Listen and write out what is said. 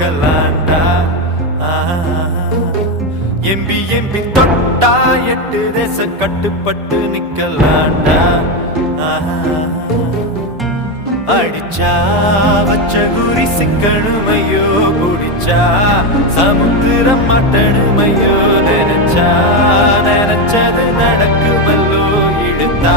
போகலாண்டா. MP MP தொட்டா 8 தேச கட்டுப்பட்டு நிக்கலாண்டா. அடிச்சா வச்ச குறி சிக்கணுமையோ, குடிச்சா சமுத்திரம் மட்டணுமையோ, நினைச்சா நினைச்சது நடக்குமல்லோ, இழுத்தா